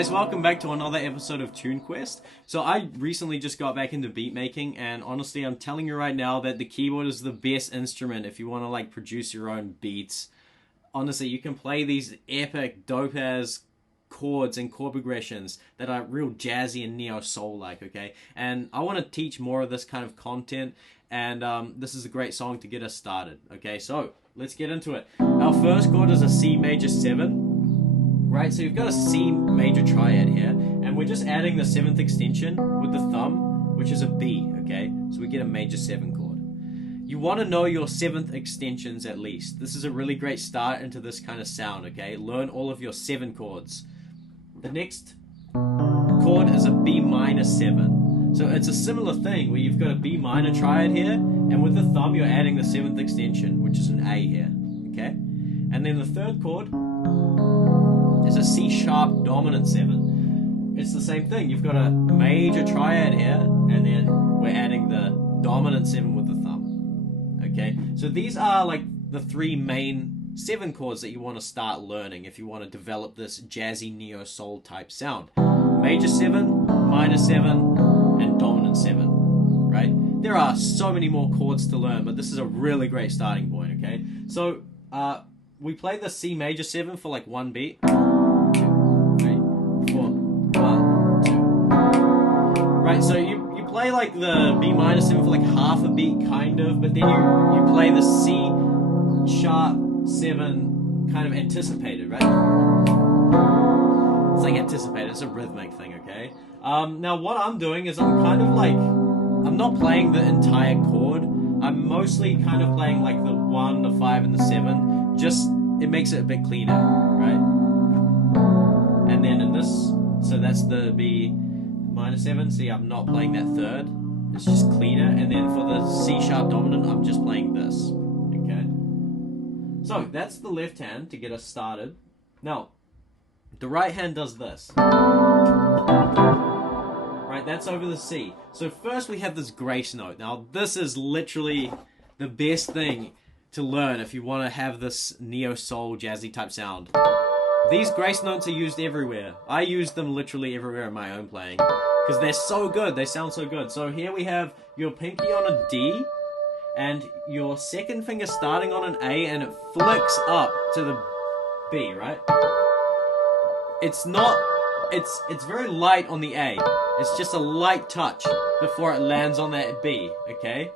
guys, welcome back to another episode of Tune Quest. So I recently just got back into beat making, and honestly I'm telling you right now that the keyboard is the best instrument if you want to like produce your own beats. Honestly, you can play these epic dope ass chords and chord progressions that are real jazzy and neo soul like, okay? And I want to teach more of this kind of content, and this is a great song to get us started, okay? So let's get into it. Our first chord is a C major 7. Right, so you've got a C major triad here, and we're just adding the 7th extension with the thumb, which is a B, okay? So we get a major 7 chord. You want to know your 7th extensions at least. This is a really great start into this kind of sound, okay? Learn all of your 7 chords. The next chord is a B minor 7. So it's a similar thing where you've got a B minor triad here, and with the thumb you're adding the 7th extension, which is an A here, okay? And then the third chord is a C sharp dominant 7. It's the same thing. You've got a major triad here, and then we're adding the dominant 7 with the thumb. Okay, so these are like the 3 main 7 chords that you want to start learning if you want to develop this jazzy neo soul type sound. Major 7, minor 7, and dominant 7. Right? There are so many more chords to learn, but this is a really great starting point. Okay, so we play the C major 7 for like 1 beat. 4, 1, 2. Right, so you play like the B minor 7 for like half a beat, kind of, but then you play the C sharp 7 kind of anticipated, right? It's like anticipated, it's a rhythmic thing, okay? Now what I'm doing is I'm kind of like, I'm not playing the entire chord. I'm mostly kind of playing like the 1, the 5, and the 7. Just, it makes it a bit cleaner, right? And then in this, so that's the B minor 7. See, I'm not playing that third. It's just cleaner. And then for the C sharp dominant, I'm just playing this. Okay. So that's the left hand to get us started. Now, the right hand does this. Right, that's over the C. So first we have this grace note. Now this is literally the best thing to learn if you want to have this neo soul jazzy type sound. These grace notes are used everywhere. I use them literally everywhere in my own playing because they're so good. They sound so good. So here we have your pinky on a D and your second finger starting on an A, and it flicks up to the B, right? It's not, it's very light on the A. It's just a light touch before it lands on that B, okay?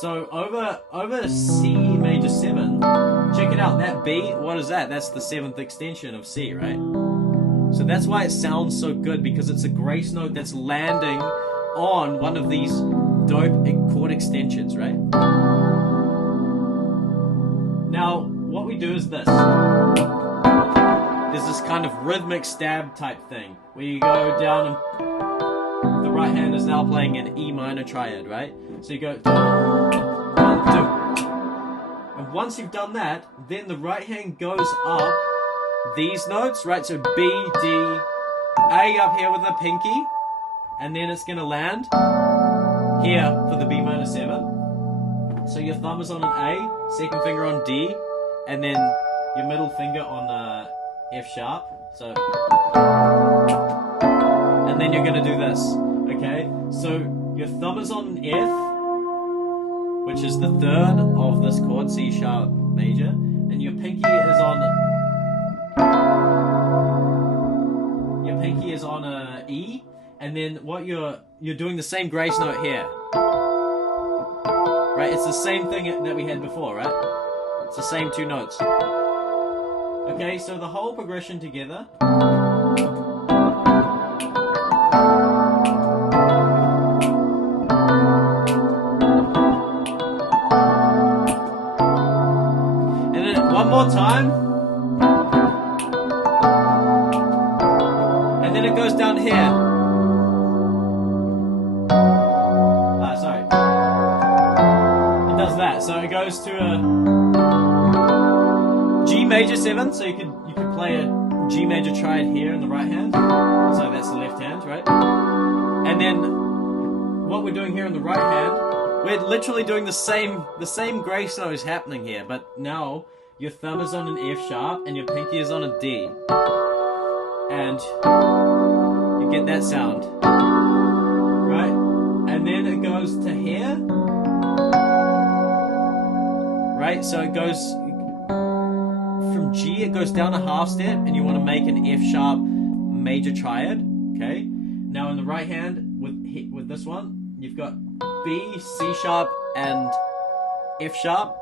So over C major 7, check it out, that B, what is that? That's the 7th extension of C, right? So that's why it sounds so good, because it's a grace note that's landing on one of these dope chord extensions, right? Now, what we do is this. There's this kind of rhythmic stab type thing, where you go down and the right hand is now playing an E minor triad, right? So you go 1, 2. And once you've done that, then the right hand goes up these notes, right? So B, D, A up here with the pinky, and then it's gonna land here for the B minor 7. So your thumb is on an A, second finger on D, and then your middle finger on F sharp. So, and then you're gonna do this, okay? So your thumb is on F, which is the 3rd of this chord, C sharp major, and your pinky is on a E, and then what you're doing the same grace note here, right? It's the same thing that we had before, right? It's the same 2 notes. Okay, so the whole progression together. One more time, and then it goes down here. Sorry, it does that. So it goes to a G major 7. So you could play a G major triad here in the right hand. So that's the left hand, right? And then what we're doing here in the right hand, we're literally doing the same grace note is happening here, but now your thumb is on an F sharp and your pinky is on a D. and you get that sound, right? And then it goes to here, right? So it goes from G, it goes down a half step, and you want to make an F sharp major triad, okay? Now in the right hand, with this one, you've got B, C sharp, and F sharp,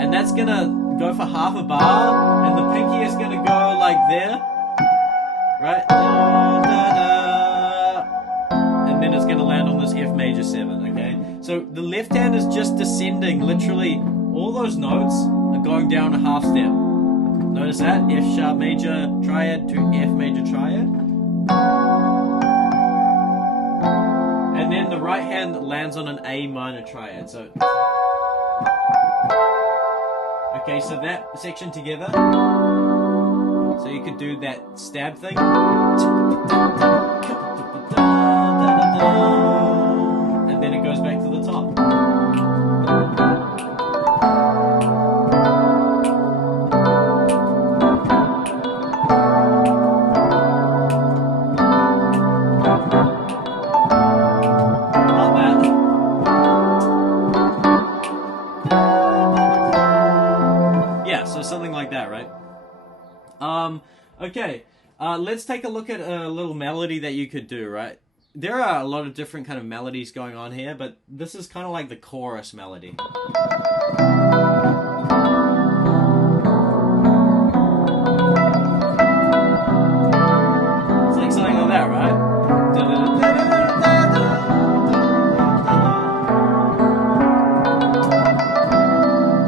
and that's gonna go for half a bar, and the pinky is gonna go like there, right? Da, da, da. And then it's gonna land on this F major 7, okay? So the left hand is just descending, literally, all those notes are going down a half step. Notice that, F sharp major triad to F major triad. And then the right hand lands on an A minor triad, so... Okay, so that section together, so you could do that stab thing, and then it goes back to the top. Something like that, right? Okay, let's take a look at a little melody that you could do, right? There are a lot of different kind of melodies going on here, but this is kind of like the chorus melody. It's like something like that, right?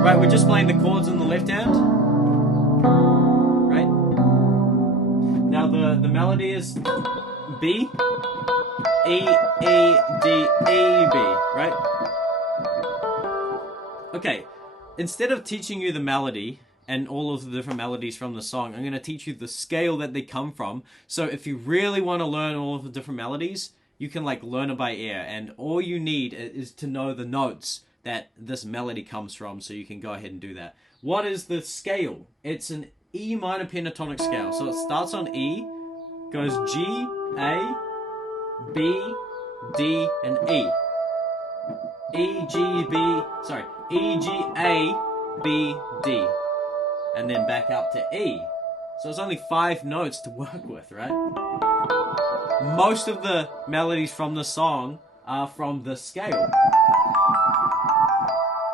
Right, we're just playing the chords in the left hand. Right? Now the melody is B, E, E, D, E, B, right? Okay, instead of teaching you the melody and all of the different melodies from the song, I'm going to teach you the scale that they come from. So if you really want to learn all of the different melodies, you can like learn it by ear, and all you need is to know the notes that this melody comes from, so you can go ahead and do that. What is the scale? It's an E minor pentatonic scale. So it starts on E, goes G, A, B, D, and E. E, G, B, sorry, E, G, A, B, D. And then back up to E. So it's only 5 notes to work with, right? Most of the melodies from the song are from the scale.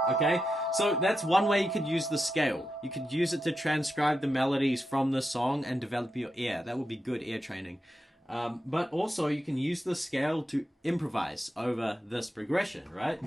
Okay, so that's one way you could use the scale. You could use it to transcribe the melodies from the song and develop your ear. That would be good ear training. But also you can use the scale to improvise over this progression, right?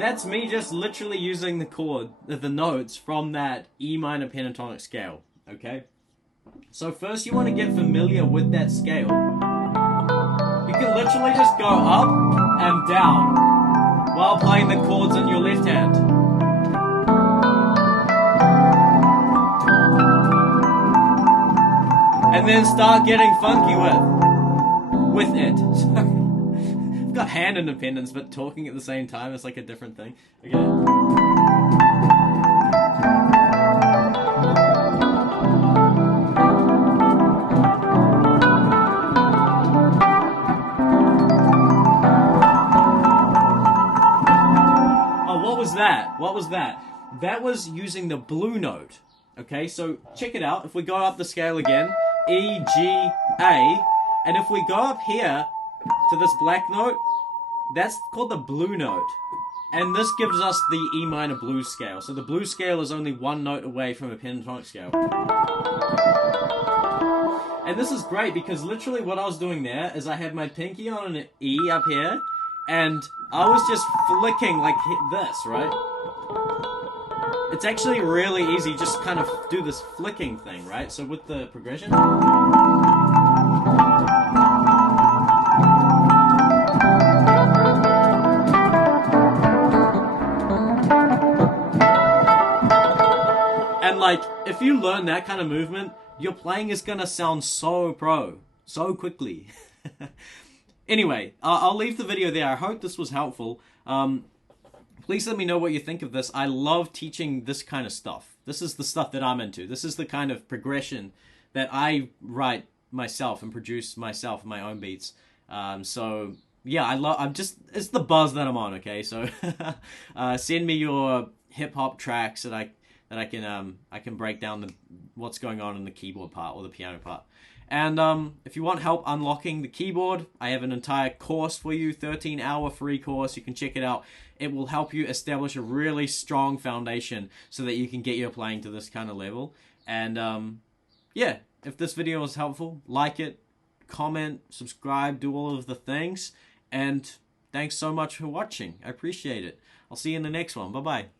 That's me just literally using the notes from that E minor pentatonic scale, okay? So first you want to get familiar with that scale. You can literally just go up and down while playing the chords in your left hand. And then start getting funky with it. I've got hand independence, but talking at the same time is like a different thing. Okay. Oh, what was that? What was that? That was using the blue note. Okay, so check it out. If we go up the scale again, E, G, A, and if we go up here to this black note, that's called the blue note. And this gives us the E minor blues scale. So the blues scale is only 1 note away from a pentatonic scale. And this is great because literally what I was doing there is I had my pinky on an E up here, and I was just flicking like this, right? It's actually really easy, just kind of do this flicking thing, right? So with the progression... And like, if you learn that kind of movement, your playing is gonna sound so pro, so quickly. Anyway, I'll leave the video there. I hope this was helpful. Please let me know what you think of this. I love teaching this kind of stuff. This is the stuff that I'm into. This is the kind of progression that I write myself and produce myself in my own beats. So yeah, it's the buzz that I'm on. Okay, so send me your hip hop tracks that I can break down what's going on in the keyboard part or the piano part. And if you want help unlocking the keyboard, I have an entire course for you, 13-hour free course. You can check it out. It will help you establish a really strong foundation so that you can get your playing to this kind of level. And yeah, if this video was helpful, like it, comment, subscribe, do all of the things. And thanks so much for watching. I appreciate it. I'll see you in the next one. Bye-bye.